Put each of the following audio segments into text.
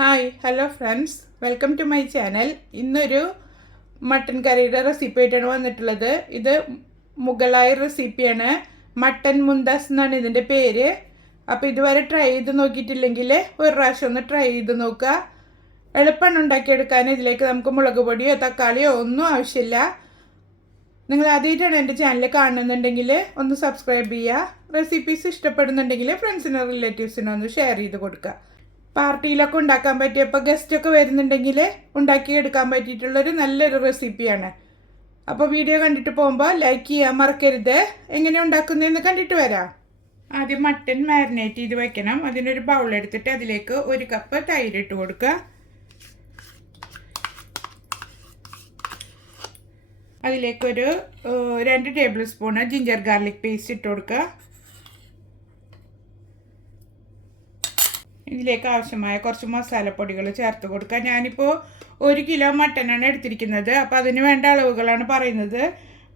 Hi hello friends welcome to my channel ഇന്നൊരു mutton കറിയുടെ recipe ആയിട്ടാണ് വന്നിട്ടുള്ളത്. ഇത് മുഗളായ റെസിപ്പിയാണ് മട്ടൻ മുന്താസ് എന്നാണ് ഇതിന്റെ പേര്. അപ്പോൾ ഇതുവരെ ട്രൈ ചെയ്ത് നോക്കിയിട്ടില്ലെങ്കിൽ ഒരു പ്രാവശ്യം ഒന്ന് ട്രൈ ചെയ്ത് നോക്കുക. എളുപ്പമാണ് ഉണ്ടാക്കിയെടുക്കാൻ. ഇതിലേക്ക് നമുക്ക് മുളക് പൊടിയോ തക്കാളിയോ ഒന്നും ആവശ്യമില്ല. നിങ്ങൾ ആദ്യമായിട്ടാണ് എന്റെ ചാനൽ കാണുന്നുണ്ടെങ്കിൽ ഒന്ന് സബ്സ്ക്രൈബ് ചെയ്യുക. റെസിപ്പീസ് ഇഷ്ടപ്പെടുന്നുണ്ടെങ്കിൽ ഫ്രണ്ട്സിനോ റിലേറ്റീവ്സിനോ ഒന്ന് ഷെയർ ചെയ്ത് കൊടുക്കുക. പാർട്ടിയിലൊക്കെ ഉണ്ടാക്കാൻ പറ്റിയ ഇപ്പോൾ ഗസ്റ്റൊക്കെ വരുന്നുണ്ടെങ്കിൽ ഉണ്ടാക്കിയെടുക്കാൻ പറ്റിയിട്ടുള്ളൊരു നല്ലൊരു റെസിപ്പിയാണ് അപ്പോൾ വീഡിയോ കണ്ടിട്ട് പോകുമ്പോൾ ലൈക്ക് ചെയ്യാൻ മറക്കരുത്. എങ്ങനെ ഉണ്ടാക്കുന്നതെന്ന് കണ്ടിട്ട് വരാം. ആദ്യം മട്ടൻ മാരിനേറ്റ് ചെയ്ത് വയ്ക്കണം അതിനൊരു ബൗൾ എടുത്തിട്ട് അതിലേക്ക് ഒരു കപ്പ് തൈര് ഇട്ട് കൊടുക്കുക അതിലേക്കൊരു രണ്ട് tablespoon ginger garlic paste ഇട്ട് കൊടുക്കുക. ഇതിലേക്ക് ആവശ്യമായ കുറച്ച് മസാലപ്പൊടികൾ ചേർത്ത് കൊടുക്കുക. ഞാനിപ്പോൾ ഒരു കിലോ മട്ടനാണ് എടുത്തിരിക്കുന്നത്. അപ്പോൾ അതിന് വേണ്ട അളവുകളാണ് പറയുന്നത്.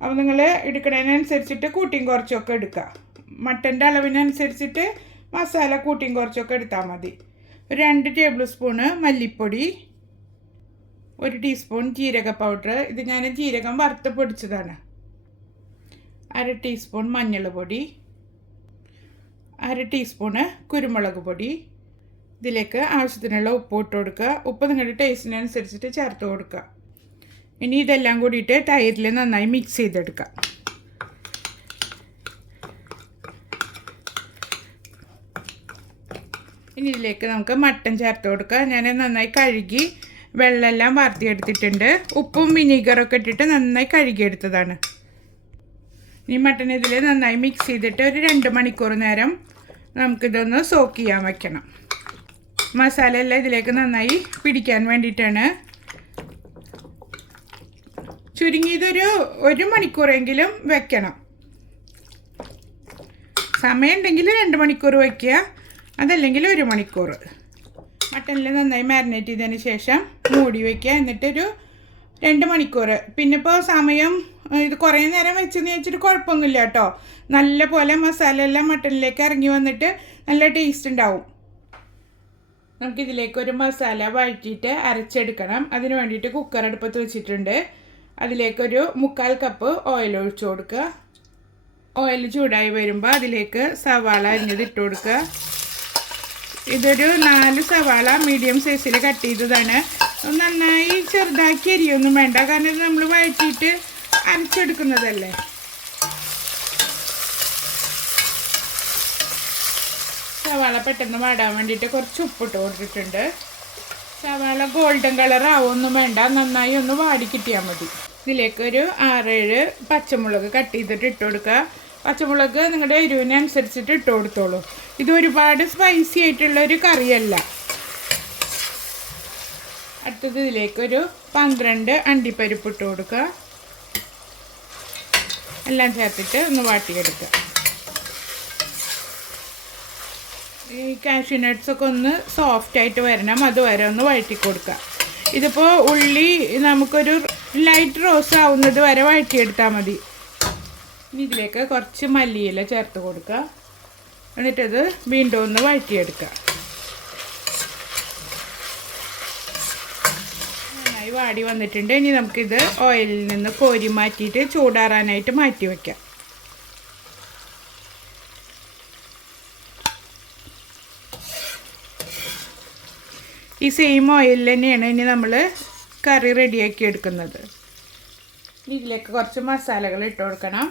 അപ്പോൾ നിങ്ങൾ എടുക്കുന്നതിനനുസരിച്ചിട്ട് കൂട്ടിയും കുറച്ചൊക്കെ എടുക്കുക. മട്ടന്റെ അളവിനനുസരിച്ചിട്ട് മസാല കൂട്ടിയും കുറച്ചൊക്കെ എടുത്താൽ മതി. ഒരു രണ്ട് ടേബിൾ സ്പൂണ് മല്ലിപ്പൊടി ഒരു ടീസ്പൂൺ ജീരക പൗഡർ. ഇത് ഞാൻ ജീരകം വറുത്ത് പൊടിച്ചതാണ്. അര ടീസ്പൂൺ മഞ്ഞൾ പൊടി അര ടീസ്പൂണ് കുരുമുളക് പൊടി ഇതിലേക്ക് ആവശ്യത്തിനുള്ള ഉപ്പ് ഇട്ട് കൊടുക്കുക. ഉപ്പ് നിങ്ങളുടെ ടേസ്റ്റിനനുസരിച്ചിട്ട് ചേർത്ത് കൊടുക്കുക. ഇനി ഇതെല്ലാം കൂടിയിട്ട് തൈരിൽ നന്നായി മിക്സ് ചെയ്തെടുക്കുക. ഇനി ഇതിലേക്ക് നമുക്ക് മട്ടൻ ചേർത്ത് കൊടുക്കുക. ഞാൻ നന്നായി കഴുകി വെള്ളമെല്ലാം വാർത്തിയെടുത്തിട്ടുണ്ട്. ഉപ്പും വിനീഗറൊക്കെ ഇട്ടിട്ട് നന്നായി കഴുകിയെടുത്തതാണ്. ഇനി മട്ടൻ ഇതിൽ നന്നായി മിക്സ് ചെയ്തിട്ട് ഒരു രണ്ട് മണിക്കൂർ നേരം നമുക്കിതൊന്ന് സോക്ക് ചെയ്യാൻ വെക്കണം. മസാല എല്ലാം ഇതിലേക്ക് നന്നായി പിടിക്കാൻ വേണ്ടിയിട്ടാണ്. ചുരുങ്ങിയതൊരു ഒരു മണിക്കൂറെങ്കിലും വെക്കണം. സമയമുണ്ടെങ്കിൽ രണ്ട് മണിക്കൂർ വയ്ക്കുക അതല്ലെങ്കിൽ ഒരു മണിക്കൂർ. മട്ടനിൽ നന്നായി മാരിനേറ്റ് ചെയ്തതിന് ശേഷം മൂടി വയ്ക്കുക എന്നിട്ടൊരു രണ്ട് മണിക്കൂർ. പിന്നെ ഇപ്പോൾ സമയം ഇത് കുറേ നേരം വെച്ചെന്ന് വെച്ചിട്ട് കുഴപ്പമൊന്നുമില്ല കേട്ടോ. നല്ല പോലെ മസാല എല്ലാം മട്ടനിലേക്ക് ഇറങ്ങി വന്നിട്ട് നല്ല ടേസ്റ്റ് ഉണ്ടാവും. നമുക്കിതിലേക്ക് ഒരു മസാല വഴറ്റിയിട്ട് അരച്ചെടുക്കണം. അതിന് വേണ്ടിയിട്ട് കുക്കർ അടുപ്പത്ത് വെച്ചിട്ടുണ്ട്. അതിലേക്കൊരു മുക്കാൽ കപ്പ് ഓയിൽ ഒഴിച്ചു കൊടുക്കുക. ഓയിൽ ചൂടായി വരുമ്പോൾ അതിലേക്ക് സവാള അരിഞ്ഞത് ഇട്ട് കൊടുക്കുക. ഇതൊരു നാല് സവാള മീഡിയം സൈസിൽ കട്ട് ചെയ്തതാണ്. നന്നായി ചെറുതാക്കി അരിയൊന്നും വേണ്ട. കാരണം ഇത് നമ്മൾ വഴറ്റിയിട്ട് അരച്ചെടുക്കുന്നതല്ലേ? സവാള പെട്ടെന്ന് വാടാൻ വേണ്ടിയിട്ട് കുറച്ച് ഉപ്പിട്ട് കൊടുത്തിട്ടുണ്ട്. സവാള ഗോൾഡൻ കളർ വേണ്ട. നന്നായി ഒന്ന് വാടി കിട്ടിയാൽ മതി. ഇതിലേക്ക് ഒരു ആറേഴ് പച്ചമുളക് കട്ട് ചെയ്തിട്ട് ഇട്ട് കൊടുക്കുക. പച്ചമുളക് നിങ്ങളുടെ എരിവിനനുസരിച്ചിട്ട് ഇട്ട് കൊടുത്തോളൂ. ഇത് ഒരുപാട് സ്പൈസി ആയിട്ടുള്ള ഒരു കറിയല്ല. അടുത്തത് ഇതിലേക്കൊരു പന്ത്രണ്ട് അണ്ടിപ്പരിപ്പ് ഇട്ട് കൊടുക്കുക. എല്ലാം ചേർത്തിട്ട് ഒന്ന് വാട്ടിയെടുക്കുക. ഈ കാഷ്യൂ നട്ട്സൊക്കെ ഒന്ന് സോഫ്റ്റ് ആയിട്ട് വരണം. അതുവരെ ഒന്ന് വഴറ്റി കൊടുക്കുക ഇതിപ്പോൾ ഉള്ളി നമുക്കൊരു ലൈറ്റ് റോസ് ആവുന്നത് വരെ വഴറ്റിയെടുത്താൽ മതി. ഇനി ഇതിലേക്ക് കുറച്ച് മല്ലിയില ചേർത്ത് കൊടുക്കുക എന്നിട്ടത് വീണ്ടും ഒന്ന് വഴറ്റിയെടുക്കുക നന്നായി വാടി വന്നിട്ടുണ്ട്. ഇനി നമുക്കിത് ഓയിലിൽ നിന്ന് കോരി മാറ്റിയിട്ട് ചൂടാറാനായിട്ട് മാറ്റി വയ്ക്കാം ഈ സെയിം ഓയിൽ തന്നെയാണ് ഇനി നമ്മൾ കറി റെഡിയാക്കി എടുക്കുന്നത്. ഇതിലേക്ക് കുറച്ച് മസാലകൾ ഇട്ട് കൊടുക്കണം.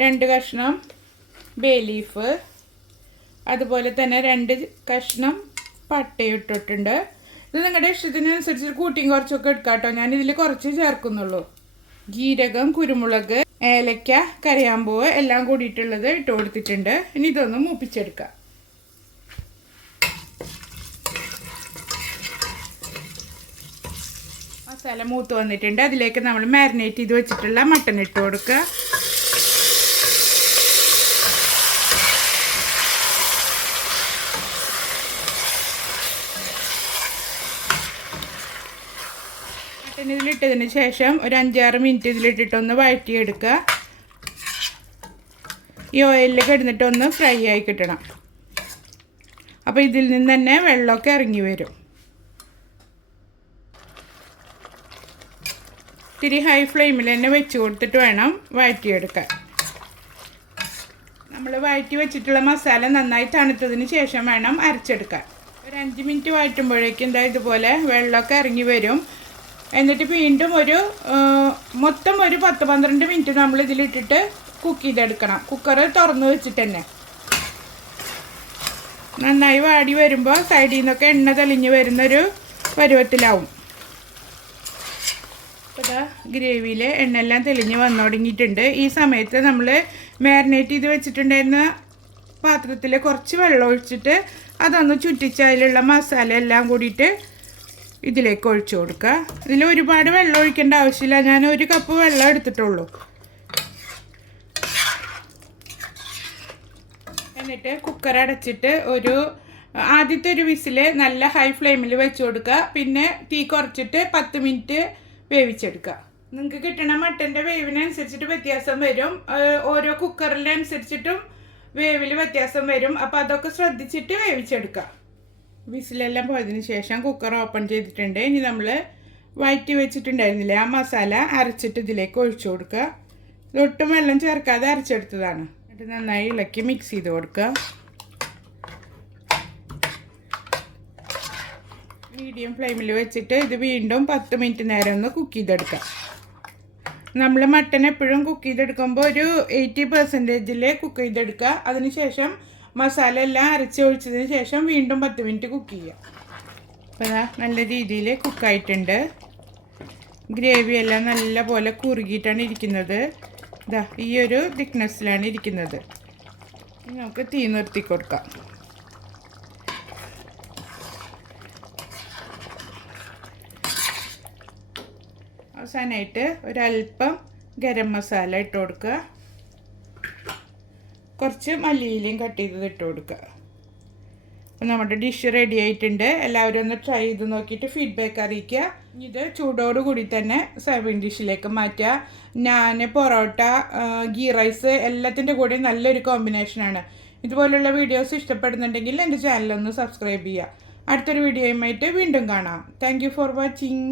രണ്ട് കഷ്ണം ബേ ലീഫ് അതുപോലെ തന്നെ രണ്ട് കഷ്ണം പട്ടയിട്ടിട്ടുണ്ട് ഇത് നിങ്ങളുടെ ഇഷ്ടത്തിനനുസരിച്ച് കൂട്ടിയും കുറച്ചൊക്കെ എടുക്കാം കേട്ടോ. ഞാൻ ഇതിൽ കുറച്ച് ചേർക്കുന്നുള്ളൂ. ജീരകം കുരുമുളക് ഏലക്ക കരയാമ്പൂവ് എല്ലാം കൂടിയിട്ടുള്ളത് ഇട്ട് കൊടുത്തിട്ടുണ്ട്. ഇനി ഇതൊന്ന് മൂപ്പിച്ചെടുക്കാം. മസാല മൂത്ത് വന്നിട്ടുണ്ട്. അതിലേക്ക് നമ്മൾ മാരിനേറ്റ് ചെയ്ത് വെച്ചിട്ടുള്ള മട്ടൺ ഇട്ട് കൊടുക്കുക. ഇതിലിട്ടതിന് ശേഷം ഒരു അഞ്ചാറ് മിനിറ്റ് ഇതിലിട്ടിട്ടൊന്ന് വഴറ്റിയെടുക്കുക. ഈ ഓയിലിൽ കിടന്നിട്ടൊന്ന് ഫ്രൈ ആയി കിട്ടണം. അപ്പോൾ ഇതിൽ നിന്ന് തന്നെ വെള്ളമൊക്കെ ഇറങ്ങി വരും. ഇത്തിരി ഹൈ ഫ്ലെയിമിൽ തന്നെ വെച്ച് കൊടുത്തിട്ട് വേണം വഴറ്റിയെടുക്കാൻ. നമ്മൾ വഴറ്റി വെച്ചിട്ടുള്ള മസാല നന്നായി തണുത്തതിന് ശേഷം വേണം അരച്ചെടുക്കാൻ. ഒരു അഞ്ച് മിനിറ്റ് വഴറ്റുമ്പോഴേക്കും എന്താ ഇതുപോലെ വെള്ളമൊക്കെ ഇറങ്ങി വരും. എന്നിട്ട് വീണ്ടും ഒരു മൊത്തം ഒരു പത്ത് പന്ത്രണ്ട് മിനിറ്റ് നമ്മൾ ഇതിലിട്ടിട്ട് കുക്ക് ചെയ്തെടുക്കണം. കുക്കർ തുറന്ന് വെച്ചിട്ട് തന്നെ. നന്നായി വാടി വരുമ്പോൾ സൈഡിൽ നിന്നൊക്കെ എണ്ണ തെളിഞ്ഞ് വരുന്നൊരു പരുവത്തിലാവും. അപ്പോൾ ഇതാ ഗ്രേവിയിൽ എണ്ണയെല്ലാം തെളിഞ്ഞ് വന്നു തുടങ്ങിയിട്ടുണ്ട് ഈ സമയത്ത് നമ്മൾ മാരിനേറ്റ് ചെയ്ത് വെച്ചിട്ടുണ്ടായിരുന്ന പാത്രത്തിൽ കുറച്ച് വെള്ളം ഒഴിച്ചിട്ട് അതൊന്ന് ചുറ്റിച്ച് അതിലുള്ള മസാല എല്ലാം കൂടിയിട്ട് ഇതിലേക്ക് ഒഴിച്ചു കൊടുക്കുക. ഇതിൽ ഒരുപാട് വെള്ളം ഒഴിക്കേണ്ട ആവശ്യമില്ല. ഞാൻ ഒരു കപ്പ് വെള്ളം എടുത്തിട്ടുള്ളൂ. എന്നിട്ട് കുക്കർ അടച്ചിട്ട് ഒരു ആദ്യത്തെ ഒരു വിസിൽ നല്ല ഹൈ ഫ്ലെയിമിൽ വെച്ച് കൊടുക്കുക. പിന്നെ തീ കുറച്ചിട്ട് പത്ത് മിനിറ്റ് വേവിച്ചെടുക്കുക. നിങ്ങൾക്ക് കിട്ടണ മട്ടന്റെ വേവിനനുസരിച്ചിട്ട് വ്യത്യാസം വരും. ഓരോ കുക്കറിനനുസരിച്ചിട്ടും വേവിൽ വ്യത്യാസം വരും. അപ്പോൾ അതൊക്കെ ശ്രദ്ധിച്ചിട്ട് വേവിച്ചെടുക്കുക. വിസിലെല്ലാം പോയതിന് ശേഷം കുക്കർ ഓപ്പൺ ചെയ്തിട്ടുണ്ട്. ഇനി നമ്മൾ വയറ്റി വെച്ചിട്ടുണ്ടായിരുന്നില്ലേ ആ മസാല അരച്ചിട്ട് ഇതിലേക്ക് ഒഴിച്ചു കൊടുക്കുക. ഇതൊട്ടും വെള്ളം ചേർക്കാതെ അരച്ചെടുത്തതാണ്. എന്നിട്ട് നന്നായി ഇളക്കി മിക്സ് ചെയ്ത് കൊടുക്കുക. മീഡിയം ഫ്ലെയിമിൽ വെച്ചിട്ട് ഇത് വീണ്ടും പത്ത് മിനിറ്റ് നേരം ഒന്ന് കുക്ക് ചെയ്തെടുക്കാം. നമ്മൾ മട്ടൻ എപ്പോഴും കുക്ക് ചെയ്തെടുക്കുമ്പോൾ ഒരു എയ്റ്റി പെർസെന്റേജിൽ കുക്ക് ചെയ്തെടുക്കുക. അതിനുശേഷം മസാല എല്ലാം അരച്ച് ഒഴിച്ചതിന് ശേഷം വീണ്ടും പത്ത് മിനിറ്റ് കുക്ക് ചെയ്യുക. അപ്പോൾ നല്ല രീതിയിൽ കുക്കായിട്ടുണ്ട് ഗ്രേവി എല്ലാം നല്ല പോലെ കുറുകിയിട്ടാണ് ഇരിക്കുന്നത്. ഇതാ ഈ ഒരു തിക്നെസ്സിലാണ് ഇരിക്കുന്നത്. നമുക്ക് തീ നിർത്തി കൊടുക്കാം. അവസാനമായിട്ട് ഒരല്പം ഗരം മസാല ഇട്ട് കൊടുക്കുക. കുറച്ച് മല്ലിയിലയും കട്ട് ചെയ്തത് ഇട്ട് കൊടുക്കുക. അപ്പം നമ്മുടെ ഡിഷ് റെഡി ആയിട്ടുണ്ട്. എല്ലാവരും ഒന്ന് ട്രൈ ചെയ്ത് നോക്കിയിട്ട് ഫീഡ്ബാക്ക് അറിയിക്കുക. ഇത് ചൂടോട് കൂടി തന്നെ സെർവിങ് ഡിഷിലേക്ക് മാറ്റുക. ഞാൻ പൊറോട്ട ഗീ റൈസ് എല്ലാത്തിന്റെ കൂടെ നല്ലൊരു കോമ്പിനേഷനാണ് ഇതുപോലുള്ള വീഡിയോസ് ഇഷ്ടപ്പെടുന്നുണ്ടെങ്കിൽ എന്റെ ചാനലൊന്ന് സബ്സ്ക്രൈബ് ചെയ്യുക. അടുത്തൊരു വീഡിയോയുമായിട്ട് വീണ്ടും കാണാം. Thank for watching